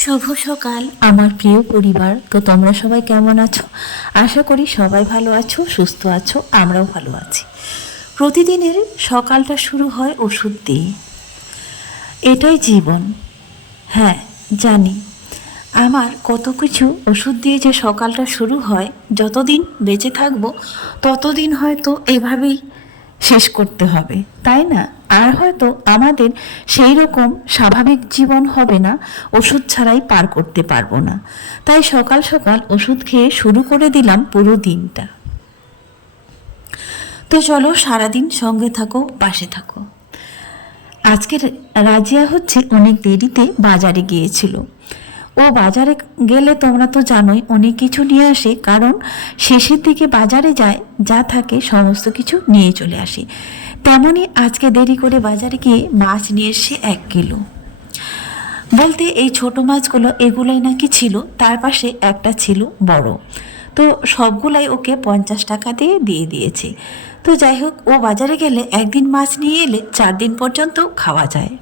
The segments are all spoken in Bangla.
শুভ সকাল। আমার প্রিয় পরিবার, তো তোমরা সবাই কেমন আছো? আশা করি সবাই ভালো আছো, সুস্থ আছো, আমরাও ভালো আছি। প্রতিদিনের সকালটা শুরু হয় ওষুধ দিয়ে। এটাই জীবন। হ্যাঁ জানি। আমার কত কিছু ওষুধ দিয়ে যে সকালটা শুরু হয়, যতদিন বেঁচে থাকব, ততদিন হয়তো এভাবেই শেষ করতে হবে, তাই না? আর হয়তো আমাদের সেই রকম স্বাভাবিক জীবন হবে না, ওষুধ ছাড়াই পার করতে পারব না। তাই সকাল সকাল ওষুধ খেয়ে শুরু করে দিলাম পুরো দিনটা। তো চলো সারাদিন সঙ্গে থাকো, পাশে থাকো। আজকের রাজিয়া হচ্ছে অনেক দেরিতে বাজারে গিয়েছিল। ও বাজারে গেলে তোমরা তো জানোই অনেক কিছু নিয়ে আসে, কারণ শেষের দিকে বাজারে যায়, যা থাকে সমস্ত কিছু নিয়ে চলে আসে। তেমনই আজকে দেরি করে বাজারে গিয়ে মাছ নিয়ে এসে এক কিলো। বলতে এই ছোট মাছগুলো এগুলোই নাকি ছিল, তার পাশে একটা ছিল বড়। তো সবগুলাই ওকে পঞ্চাশ টাকা দিয়ে দিয়ে দিয়েছে। তো যাই হোক, ও বাজারে গেলে একদিন মাছ নিয়ে এলে চার দিন পর্যন্ত খাওয়া যায়।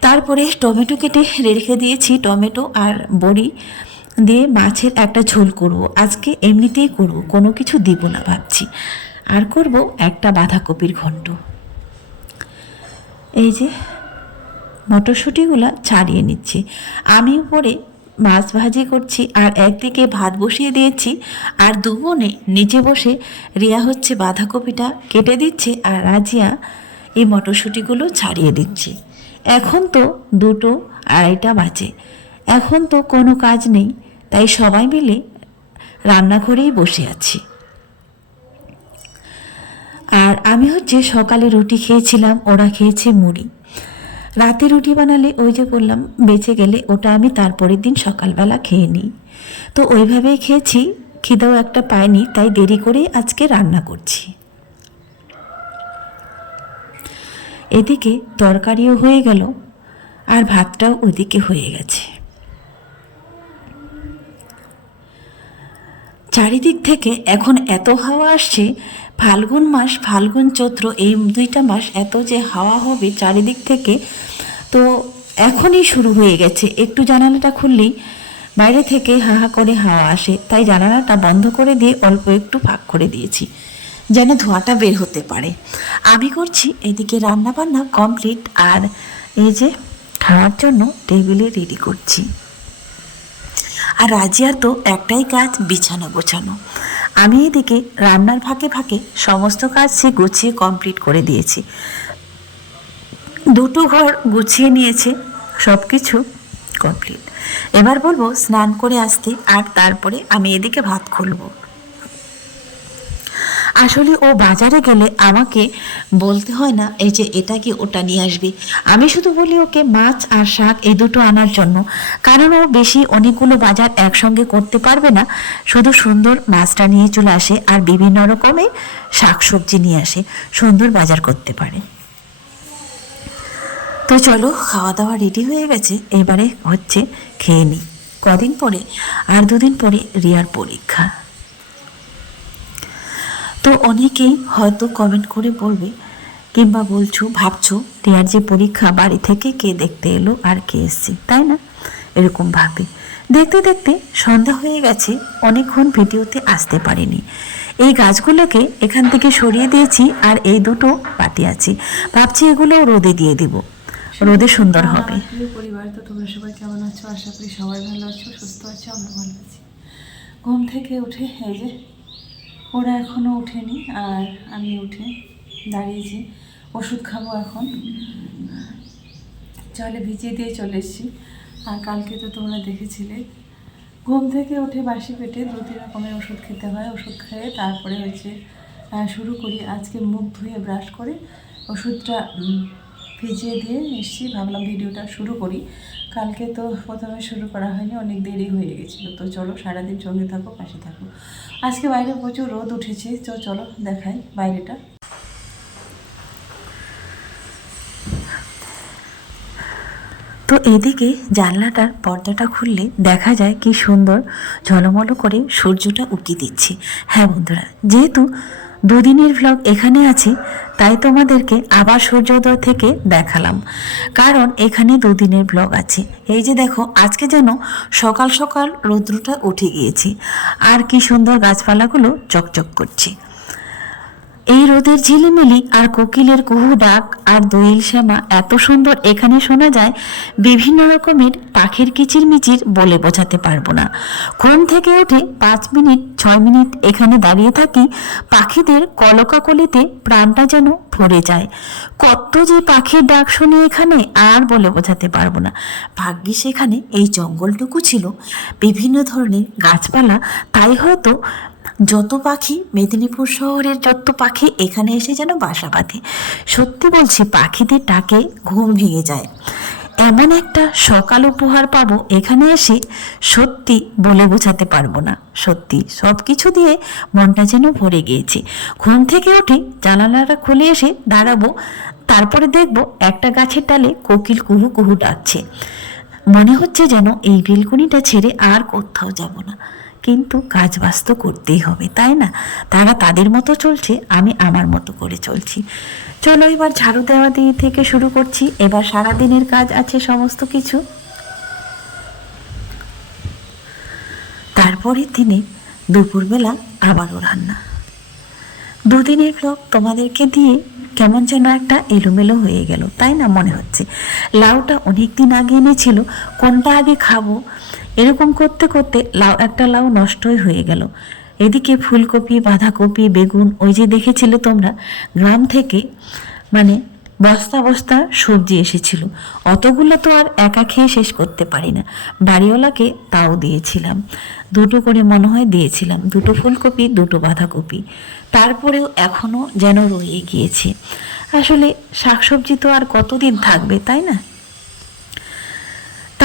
তারপরে টমেটো কেটে রেখে দিয়েছি, টমেটো আর বড়ি দিয়ে মাছের একটা ঝোল করব। আজকে এমনিতেই করব, কোনো কিছু দিব না ভাবছি। আর করব একটা বাঁধাকপির ঘন্ট। এই যে, মটরশুঁটিগুলো ছাড়িয়ে নিচ্ছি। আমি উপরে মাছ ভাজি করছি আর একদিকে ভাত বসিয়ে দিয়েছি আর দু বোনে নিচে বসে রিয়া হচ্ছে বাঁধাকপিটা কেটে দিচ্ছে আর রাজিয়া এই মটরশুঁটিগুলো ছাড়িয়ে দিচ্ছে। এখন তো দুটো আড়াইটা বাজে। এখন তো কোনো কাজ নেই, তাই সবাই মিলে রান্নাঘরেই বসে আছি। আমি হচ্ছে সকালে রুটি খেয়েছিলাম, ওরা খেয়েছে মুড়ি। রাতে রুটি বানালে ওই যে বললাম, বেঁচে গেলে ওটা আমি তারপরের দিন সকালবেলা খেয়ে নিই। তো ওইভাবেই খেয়েছি, খিদেও একটা পায়নি, তাই দেরি করে আজকে রান্না করছি। এদিকে তরকারিও হয়ে গেল, আর ভাতটাও ওদিকে হয়ে গেছে। চারিদিক থেকে এখন এত হাওয়া আসছে, ফাল্গুন মাস, ফাল্গুন চৈত্র, এই দুইটা মাস এত যে হাওয়া হবে চারিদিক থেকে, তো এখনই শুরু হয়ে গেছে। একটু জানালাটা খুললেই বাইরে থেকে হা হা করে হাওয়া আসে। তাই জানালাটা বন্ধ করে দিয়ে অল্প একটু ফাঁক করে দিয়েছি, যেন ধোঁয়াটা বের হতে পারে। আমি করছি এদিকে রান্না বান্না কমপ্লিট আর এই যে খাওয়ার জন্য টেবিলে রেডি করছি। আর রাজিয়ার তো একটাই কাজ, বিছানো গোছানো। আমি এদিকে রান্নার ফাঁকে ফাঁকে সমস্ত কাজ সে গুছিয়ে কমপ্লিট করে দিয়েছি। দুটো ঘর গুছিয়ে নিয়েছে সব কিছু কমপ্লিট এবার বলব, স্নান করে আসতে আর তারপরে আমি এদিকে ভাত খুলবো। আসলে ও বাজারে গেলে আমাকে বলতে হয় না, এই যে এটা কি ওটা নিয়ে আসবি? আমি শুধু বলি, ওকে মাছ আর শাক এই দুটো আনার জন্য। কারণ ও বেশি অনেকগুলো বাজার একসঙ্গে করতে পারবে না, শুধু সুন্দর মাছটা নিয়ে চলে আসে আর বিভিন্ন রকমের শাক সবজি নিয়ে আসে, সুন্দর বাজার করতে পারে। তো চলো খাওয়া দাওয়া রেডি হয়ে গেছে, এবারে হচ্ছে খেয়ে নিই। কদিন পরে, আর দুদিন পরে রিয়ার পরীক্ষা। তো অনেকেই হয়তো কমেন্ট করে বলবে কিংবা বলছো ভাবছ রিয়ার যে পরীক্ষা বাড়ি থেকে কে দেখতে এলো আর কে এসছে তাই না? এরকম ভাবে দেখতে দেখতে সন্ধ্যা হয়ে গেছে অনেকক্ষণ ভিডিওতে আসতে পারিনি। এই গাছগুলোকে এখান থেকে সরিয়ে দিয়েছি আর এই দুটো পাতি আছি। ভাবছি এগুলো রোদে দিয়ে দিব। রোদে সুন্দর হবে। পরিবার তো তোমরা সবাই কেমন আছো? আশা করি সবাই ভালো আছো সুস্থ আছো আমরা ভালো আছি। ঘুম থেকে উঠে এই যে ওরা এখনও ওঠেনি, আর আমি উঠে দাঁড়িয়েছি। ওষুধ খাব এখন। জলে ভিজিয়ে দিয়ে চলে এসেছি। আর কালকে তো তোমরা দেখেছিলে, ঘুম থেকে উঠে বাসি পেটে দু তিন রকমের ওষুধ খেতে হয়। ওষুধ খেয়ে তারপরে হচ্ছে শুরু করি আজকে মুখ ধুয়ে ব্রাশ করে। ওষুধটা ভিজিয়ে দিয়ে এসেছি। ভাবলাম ভিডিওটা শুরু করি। কালকে তো প্রথমে শুরু করা হয়নি, অনেক দেরি হয়ে গেছিল। তো চলো সারাদিন সঙ্গে থাকো, পাশে থাকো। আজকে বাইরে প্রচুর রোদ উঠেছে, তো চলো দেখাই বাইরেটা। তো এদিকে জানলাটার পর্দাটা খুললে দেখা যায় কি সুন্দর ঝলমলো করে সূর্যটা উকি দিচ্ছে। হ্যাঁ বন্ধুরা, যেহেতু দুদিনের ভ্লগ এখানে আছে, তাই তোমাদেরকে আবার সূর্যোদয় থেকে দেখালাম। কারণ এখানে দুদিনের ব্লগ আছে। এই যে দেখো, আজকে যেন সকাল সকাল রৌদ্রটা উঠে গিয়েছে। আর কি সুন্দর গাছপালাগুলো চকচক করছে। এই রোদের ঝিলিমিলি আর কোকিলের কুহু ডাক আর দোয়েল শ্যামা এত সুন্দর এখানে শোনা যায়, বিভিন্ন রকমের পাখির কিচিরমিচির বলে বোঝাতে পারব না। ঘুম থেকে উঠে পাঁচ মিনিট, ছয় মিনিট এখানে দাঁড়িয়ে থাকি, পাখিদের কলকাকলিতে প্রাণটা যেন ভরে যায়। কত যে পাখির ডাক শুনি এখানে আর বলে বোঝাতে পারব না। ভাগ্যিস এখানে এই জঙ্গলটুকু ছিল। বিভিন্ন ধরনের গাছপালা, তাই হয়তো যত পাখি মেদিনীপুর শহরের যত পাখি এখানে এসে যেন বাসা বাঁধে। সত্যি বলছি, পাখিদের ডাকে ঘুম ভেঙে যায়। এমন একটা সকাল উপহার পাবো এখানে এসে সত্যি বলে বোঝাতে পারব না। সত্যি সব কিছু দিয়ে মনটা যেন ভরে গিয়েছে। ঘুম থেকে উঠে জানালাটা খুলে এসে দাঁড়াবো, তারপরে দেখব একটা গাছের ডালে কোকিল কুহু কুহু ডাকছে। মনে হচ্ছে যেন এই বেলকুনিটা ছেড়ে আর কোথাও যাব না। কিন্তু কাজ বাজ তো করতেই হবে, তাই না? তারা তাদের মতো চলছে, আমি আমার মতো করে চলছি। চলো এবার ঝাড়ু দেওয়া দিয়ে থেকে শুরু করছি। এবার সারা দিনের কাজ আছে সমস্ত কিছু। তারপরের দিনে দুপুরবেলা আবারও রান্না। দুদিনের ব্লগ তোমাদেরকে দিয়ে কেমন যেন একটা এলোমেলো হয়ে গেল, তাই না মনে হচ্ছে? লাউটা অনেক দিন আগে এনেছিল, কোনটা আগে খাব? এরকম করতে করতে লাউ, একটা লাউ নষ্টই হয়ে গেল। এদিকে ফুলকপি, বাঁধাকপি, বেগুন, ওই যে দেখেছিলে তোমরা, গ্রাম থেকে মানে বস্তা বস্তা সবজি এসেছিল। অতগুলো তো আর একা খেয়ে শেষ করতে পারি না। বাড়িওয়ালাকে তাও দিয়েছিলাম। দুটো করে মনে হয় দিয়েছিলাম। দুটো ফুলকপি, দুটো বাঁধাকপি। তারপরেও এখনও যেন রয়ে গিয়েছে। আসলে শাকসবজি তো আর কতদিন থাকবে, তাই না?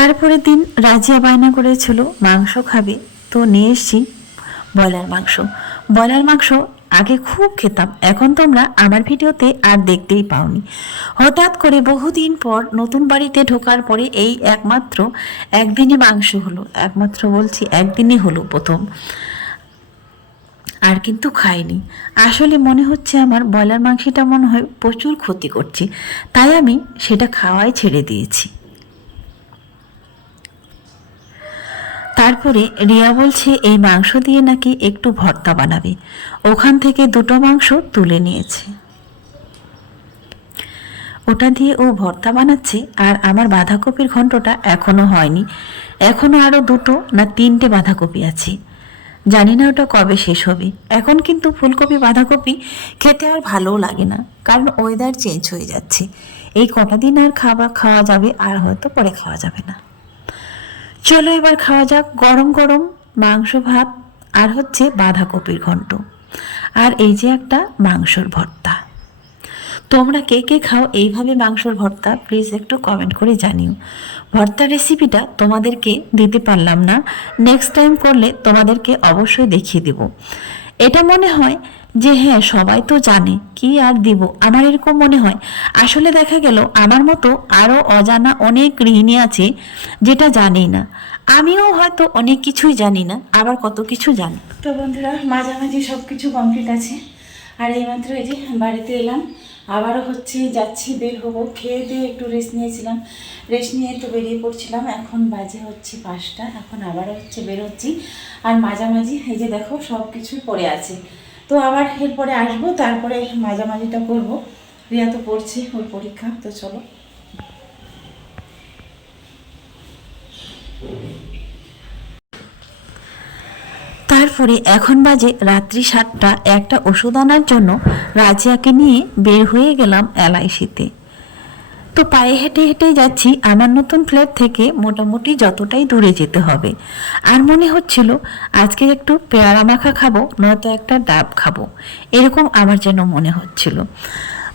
তারপরে দিন রাজিয়া বায়না করেছিল, মাংস খাবে, তো নিয়ে এসছি। ব্রয়লার মাংস? ব্রয়লার মাংস আগে খুব খেতাম, এখন তোমরা আমার ভিডিওতে আর দেখতেই পাওনি। হঠাৎ করে বহুদিন পর নতুন বাড়িতে ঢোকার পরে এই একমাত্র একদিনই মাংস হলো, একমাত্র বলছি একদিনই হলো প্রথম। আর কিন্তু খাইনি। আসলে মনে হচ্ছে আমার ব্রয়লার মাংসটা মনে হয় প্রচুর ক্ষতি করছে, তাই আমি সেটা খাওয়াই ছেড়ে দিয়েছি। তারপরে রিয়া বলছে, এই মাংস দিয়ে নাকি একটু ভর্তা বানাবে। ওখান থেকে দুটো মাংস তুলে নিয়েছে। ওটা দিয়ে ও ভর্তা বানাচ্ছে আর আমার বাঁধাকপির ঘন্টটা এখনও হয়নি। এখনও আরও দুটো না তিনটে বাঁধাকপি আছে। জানি না ওটা কবে শেষ হবে। এখন কিন্তু ফুলকপি, বাঁধাকপি খেতে আর ভালোও লাগে না, কারণ ওয়েদার চেঞ্জ হয়ে যাচ্ছে। এই কটা দিন আর খাবার খাওয়া যাবে আর হয়তো পরে খাওয়া যাবে না। চলো এবার খাওয়া যাক গরম গরম মাংস ভাত আর হচ্ছে বাঁধাকপির ঘন্ট। আর এই যে একটা মাংসর ভর্তা। তোমরা কে কে খাও এইভাবে মাংসর ভর্তা প্লিজ একটু কমেন্ট করে জানিও। ভর্তার রেসিপিটা তোমাদেরকে দিতে পারলাম না। নেক্সট টাইম করলে তোমাদেরকে অবশ্যই দেখিয়ে দেব। এটা মনে হয় যে হ্যাঁ সবাই তো জানে, কি আর দিব? আমার এরকম মনে হয়। আসলে দেখা গেল, আমার মতো আরও অজানা অনেক গৃহিণী আছে যেটা জানি না। আমিও হয়তো অনেক কিছুই জানি না, আবার কত কিছু জানি। তো বন্ধুরা, মাঝামাঝি সব কিছু কমপ্লিট আছে। আর এইমাত্র এই যে বাড়িতে এলাম, আবারও হচ্ছে যাচ্ছি, বের হব। খেয়ে দিয়ে একটু রেস্ট নিয়েছিলাম। রেস্ট নিয়ে তো বেরিয়ে পড়ছিলাম, এখন বাজে হচ্ছে পাঁচটা। এখন আবারও হচ্ছে বেরোচ্ছি। আর মাঝামাঝি, এই যে দেখো সব কিছুই পড়ে আছে। তো আবার এরপরে আসব, তারপরে মাঝামাঝিটা করব। রিয়া তো পড়ছে ওর পরীক্ষা, তো চলো। তারপরে এখন বাজে রাত্রি সাতটা, একটা ওষুধ আনার জন্য রাজিয়াকে নিয়ে বের হয়ে গেলাম এলআইসিতে। তো পায়ে হেঁটে হেঁটেই যাচ্ছি, আমার নতুন ফ্ল্যাট থেকে মোটামুটি যতটাই দূরে যেতে হবে। আর মনে হচ্ছিল, আজকে একটু পেয়ারা মাখা খাব, নয়তো একটা ডাব খাব। এরকম আমার যেন মনে হচ্ছিল।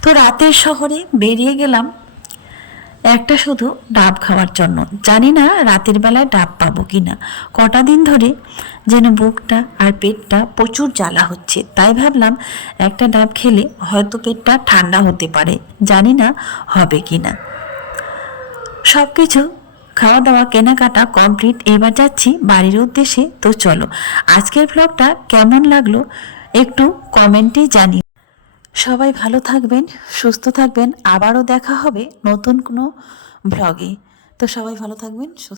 তো রাতের শহরে বেরিয়ে গেলাম একটা শুধু ডাব খাওয়ার জন্য। জানি না রাতের বেলায় ডাব পাবো কি না কটা দিন ধরে যেন বুকটা আর পেটটা প্রচুর জ্বালা হচ্ছে। তাই ভাবলাম একটা ডাব খেলে হয়তো পেটটা ঠান্ডা হতে পারে। জানি না হবে কি না সব কিছু খাওয়া দাওয়া কেনাকাটা কমপ্লিট। এবার যাচ্ছি বাড়ির উদ্দেশ্যে। তো চলো, আজকের ব্লগটা কেমন লাগল একটু কমেন্টে জানিও। সবাই ভালো থাকবেন, সুস্থ থাকবেন। আবারও দেখা হবে নতুন কোনো ব্লগে তো সবাই ভালো থাকবেন, সুস্থ